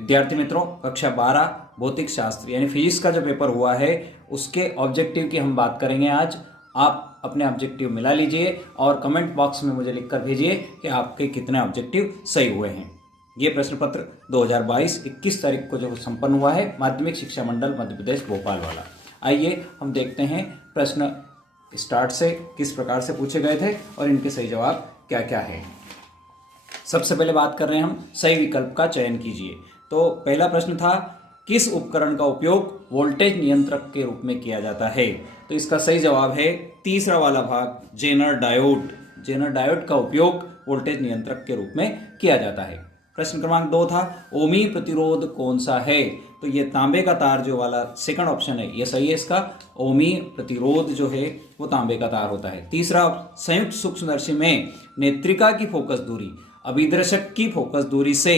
विद्यार्थी मित्रों, कक्षा 12 भौतिक शास्त्र यानी फिजिक्स का जो पेपर हुआ है उसके ऑब्जेक्टिव की हम बात करेंगे आज। आप अपने ऑब्जेक्टिव मिला लीजिए और कमेंट बॉक्स में मुझे लिखकर भेजिए कि आपके कितने ऑब्जेक्टिव सही हुए हैं। ये प्रश्न पत्र 2022 21 तारीख को जो संपन्न हुआ है माध्यमिक शिक्षा मंडल मध्य प्रदेश भोपाल वाला। आइए हम देखते हैं प्रश्न स्टार्ट से किस प्रकार से पूछे गए थे और इनके सही जवाब क्या क्या है। सबसे पहले बात कर रहे हैं हम सही विकल्प का चयन कीजिए। तो पहला प्रश्न था, किस उपकरण का उपयोग वोल्टेज नियंत्रक के रूप में किया जाता है। तो इसका सही जवाब है तीसरा वाला भाग, जेनर डायोड। जेनर डायोड का उपयोग वोल्टेज नियंत्रक के रूप में किया जाता है। प्रश्न क्रमांक 2 था, ओमी प्रतिरोध कौन सा है। तो ये तांबे का तार जो वाला सेकंड ऑप्शन है ये सही है। इसका ओमी प्रतिरोध जो है वो तांबे का तार होता है। तीसरा, संयुक्त सूक्ष्मदर्शी में नेत्रिका की फोकस दूरी अभिदर्शक की फोकस दूरी से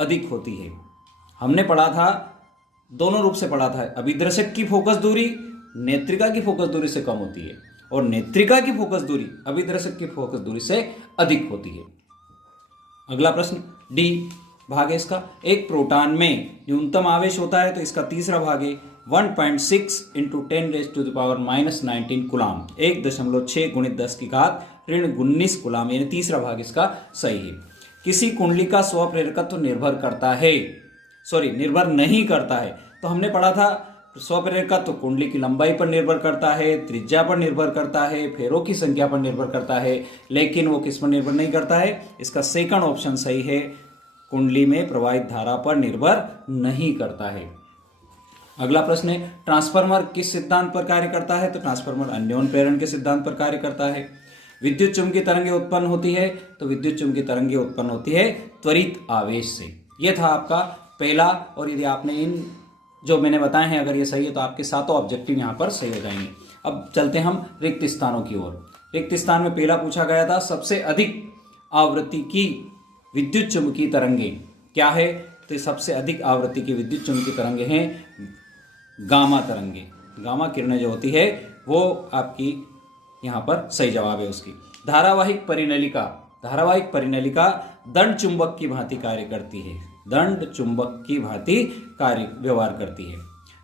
अधिक होती है। हमने पढ़ा था, दोनों रूप से पढ़ा था, अभिदर्शक की फोकस दूरी नेत्रिका की फोकस दूरी से कम होती है और नेत्रिका की फोकस दूरी अभिदर्शक की फोकस दूरी से अधिक होती है। अगला प्रश्न डी भाग है इसका, एक प्रोटॉन में न्यूनतम आवेश होता है। तो इसका तीसरा भाग है 1.6 इंटू 10⁻⁻19 कूलाम, 1.6 गुणित 10 की घात ऋण 19 कूलाम, यानी तीसरा भाग इसका सही है। किसी कुंडली का स्वप्रेरकत्व निर्भर करता है, निर्भर नहीं करता है। तो हमने पढ़ा था स्वप्रेरकत्व कुंडली की लंबाई पर निर्भर करता है, त्रिज्या पर निर्भर करता है, फेरों की संख्या पर निर्भर करता है, लेकिन वो किस पर निर्भर नहीं करता है। इसका सेकंड ऑप्शन सही है, कुंडली में प्रवाहित धारा पर निर्भर नहीं करता है। अगला प्रश्न है, ट्रांसफार्मर किस सिद्धांत पर कार्य करता है। तो ट्रांसफार्मर अन्योन प्रेरण के सिद्धांत पर कार्य करता है। विद्युत चुम्बकीय तरंगें उत्पन्न होती है। तो विद्युत चुम्बकीय तरंगें उत्पन्न होती है त्वरित आवेश से। यह था आपका पहला, और यदि आपने इन जो मैंने बताए हैं अगर ये सही है तो आपके सातों ऑब्जेक्टिव यहाँ पर सही हो जाएंगे। अब चलते हैं हम रिक्त स्थानों की ओर। रिक्त स्थान में पहला पूछा गया था, सबसे अधिक आवृत्ति की विद्युत चुम्बकीय तरंगें क्या है। तो सबसे अधिक आवृत्ति की विद्युत चुम्बकीय तरंगें हैं गामा तरंगें। गामा किरणें जो होती है वो आपकी यहाँ पर सही जवाब है उसकी। धारावाहिक परिनलिका, धारावाहिक परिनलिका दंड चुंबक की भांति कार्य करती है। दंड चुंबक की भांति कार्य व्यवहार करती है।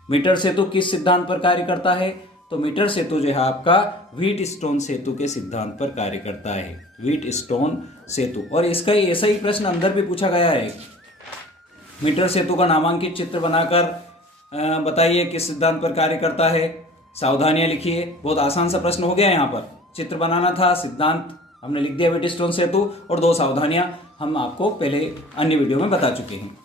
मीटर सेतु किस सिद्धांत पर कार्य करता है। तो मीटर सेतु जो है आपका व्हीट स्टोन सेतु के सिद्धांत पर कार्य करता है। व्हीट स्टोन सेतु, और इसका ऐसा ही प्रश्न अंदर भी पूछा गया है, मीटर सेतु का नामांकित चित्र बनाकर बताइए किस सिद्धांत पर कार्य करता है। सावधानियां लिखिए, बहुत आसान सा प्रश्न हो गया। यहाँ पर चित्र बनाना था, सिद्धांत हमने लिख दिया व्हीट स्टोन सेतु, और 2 सावधानियां हम आपको पहले अन्य वीडियो में बता चुके हैं।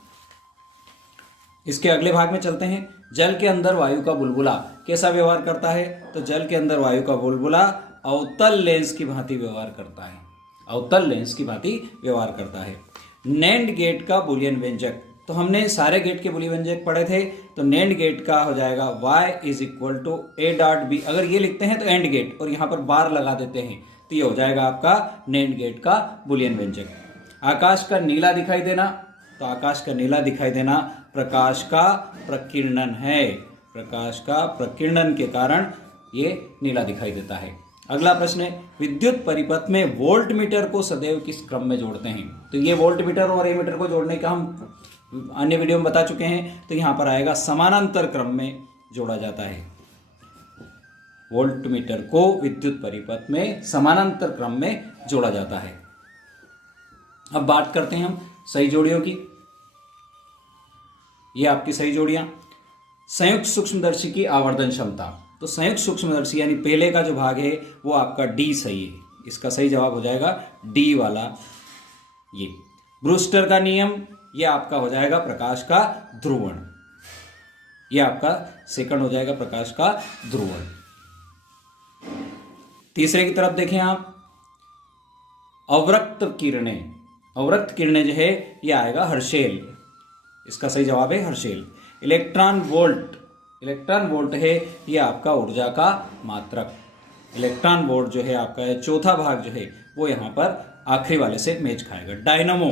इसके अगले भाग में चलते हैं, जल के अंदर वायु का बुलबुला कैसा व्यवहार करता है। तो जल के अंदर वायु का बुलबुला अवतल लेंस की भांति व्यवहार करता है। अवतल लेंस की भांति व्यवहार करता है। नैंड गेट का बूलियन व्यंजक, तो हमने सारे गेट के बूलियन व्यंजक पढ़े थे। तो नैंड गेट का हो जाएगा y = a.b। अगर ये लिखते हैं तो एंड गेट और यहाँ पर बार लगा देते हैं तो ये हो जाएगा आपका नैंड गेट का बूलियन व्यंजक। आकाश का नीला दिखाई देना, तो आकाश का नीला दिखाई देना प्रकाश का प्रकीर्णन है। प्रकाश का प्रकीर्णन के कारण ये नीला दिखाई देता है। अगला प्रश्न है, विद्युत परिपथ में वोल्ट मीटर को सदैव किस क्रम में जोड़ते हैं। तो ये वोल्ट मीटर और एमीटर को जोड़ने का हम अन्य वीडियो में बता चुके हैं। तो यहाँ पर आएगा समानांतर क्रम में जोड़ा जाता है। वोल्ट मीटर को विद्युत परिपथ में समानांतर क्रम में जोड़ा जाता है। अब बात करते हैं हम सही जोड़ियों की। ये आपकी सही जोड़ियां। संयुक्त सूक्ष्मदर्शी की आवर्धन क्षमता, तो संयुक्त सूक्ष्मदर्शी यानी पहले का जो भाग है वो आपका डी सही है। इसका सही जवाब हो जाएगा डी वाला। ये ब्रूस्टर का नियम, ये आपका हो जाएगा प्रकाश का ध्रुवण। ये आपका सेकंड हो जाएगा प्रकाश का ध्रुवण। तीसरे की तरफ देखें आप, अवरक्त किरणें। अवरक्त किरणें जो है ये आएगा हर्शेल। इसका सही जवाब है Herschel. Electron volt, electron volt है ये आपका ऊर्जा का मात्रक। इलेक्ट्रॉन वोल्ट जो है आपका चौथा भाग जो है वो यहाँ पर आखिरी वाले से मैच खाएगा। डायनामो,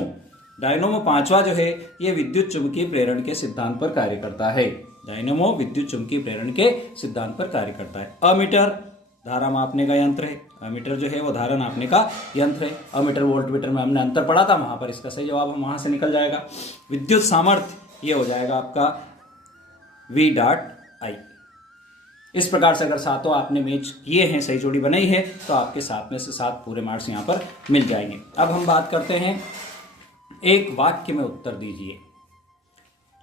डायनामो पांचवा जो है ये विद्युत चुम्बकीय प्रेरण के सिद्धांत पर कार्य करता है। डायनामो विद्युत चुम्बकीय प्रेरण के सिद्धांत पर कार्य करता है। अमीटर धारा मापने का यंत्र है। अमीटर जो है वो धारा नापने का यंत्र है। अमीटर वोल्ट मीटर में हमने अंतर पढ़ा था, वहां पर इसका सही जवाब हम वहां से निकल जाएगा। विद्युत सामर्थ्य ये हो जाएगा आपका V.I। इस प्रकार से अगर सातों आपने मैच किए हैं, सही जोड़ी बनाई है, तो आपके 7 में से 7 पूरे मार्क्स यहाँ पर मिल जाएंगे। अब हम बात करते हैं, एक वाक्य में उत्तर दीजिए।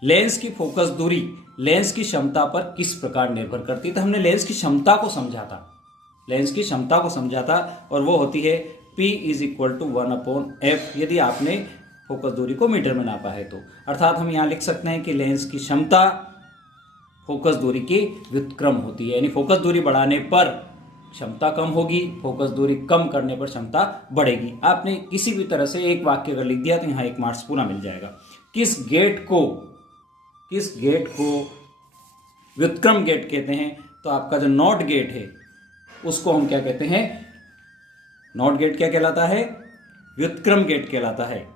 लेंस की फोकस दूरी लेंस की क्षमता पर किस प्रकार निर्भर करती है? तो हमने लेंस की क्षमता को समझा था, लेंस की क्षमता को समझा था, और वो होती है P = 1/f, यदि आपने फोकस दूरी को मीटर में नापा है तो। अर्थात हम यहाँ लिख सकते हैं कि लेंस की क्षमता फोकस दूरी की व्युत्क्रम होती है, यानी फोकस दूरी बढ़ाने पर क्षमता कम होगी, फोकस दूरी कम करने पर क्षमता बढ़ेगी। आपने किसी भी तरह से एक वाक्य अगर लिख दिया तो यहाँ 1 मार्क्स पूरा मिल जाएगा। किस गेट को व्युत्क्रम गेट कहते हैं? तो आपका जो नॉट गेट है उसको हम क्या कहते हैं? नॉट गेट क्या कहलाता है? व्युत्क्रम गेट कहलाता है,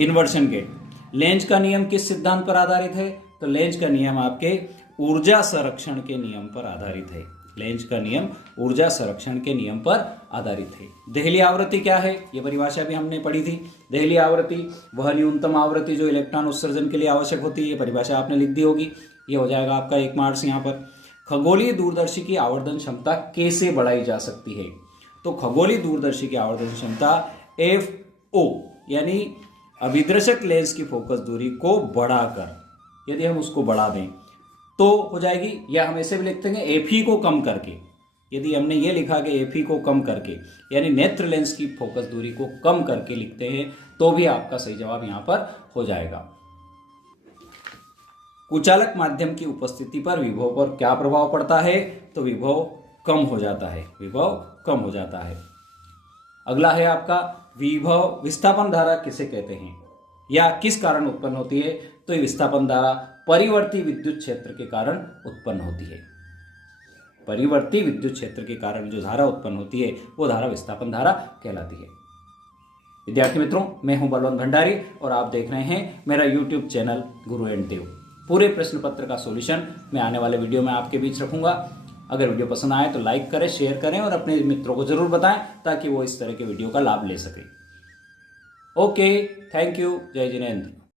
इन्वर्शन गेट। लेंज का नियम किस सिद्धांत पर आधारित है? तो लेंज का नियम आपके ऊर्जा संरक्षण के नियम पर आधारित है। लेंज का नियम ऊर्जा संरक्षण के नियम पर आधारित है। देहली आवृत्ति क्या है? ये परिभाषा भी हमने पढ़ी थी। देहली आवृत्ति वह न्यूनतम आवृत्ति जो इलेक्ट्रॉन उत्सर्जन के लिए आवश्यक होती है, ये परिभाषा आपने लिख दी होगी। ये हो जाएगा आपका 1 मार्क्स यहाँ पर। खगोलीय दूरदर्शी की आवर्धन क्षमता कैसे बढ़ाई जा सकती है? तो खगोलीय दूरदर्शी की आवर्धन क्षमता FO यानी अभिदर्शक लेंस की फोकस दूरी को बढ़ाकर, यदि हम उसको बढ़ा दें तो हो जाएगी, या हम ऐसे भी लिखते हैं FE को कम करके। यदि हमने ये लिखा कि FE को कम करके यानी नेत्र लेंस की फोकस दूरी को कम करके लिखते हैं तो भी आपका सही जवाब यहां पर हो जाएगा। कुचालक माध्यम की उपस्थिति पर विभव पर क्या प्रभाव पड़ता है? तो विभव कम हो जाता है, विभव कम हो जाता है। अगला है आपका विभव विस्थापन धारा किसे कहते हैं या किस कारण उत्पन्न होती है? तो ये विस्थापन धारा परिवर्ती विद्युत क्षेत्र के कारण उत्पन्न होती है। परिवर्ती विद्युत क्षेत्र के कारण जो धारा उत्पन्न होती है वो धारा विस्थापन धारा कहलाती है। विद्यार्थी मित्रों, मैं हूं बलवंत भंडारी और आप देख रहे हैं मेरा YouTube चैनल गुरु एंड देव। पूरे प्रश्न पत्र का सॉल्यूशन मैं आने वाले वीडियो में आपके बीच रखूंगा। अगर वीडियो पसंद आए तो लाइक करें, शेयर करें और अपने मित्रों को जरूर बताएं ताकि वो इस तरह के वीडियो का लाभ ले सके। ओके, थैंक यू, जय जिनेंद्र।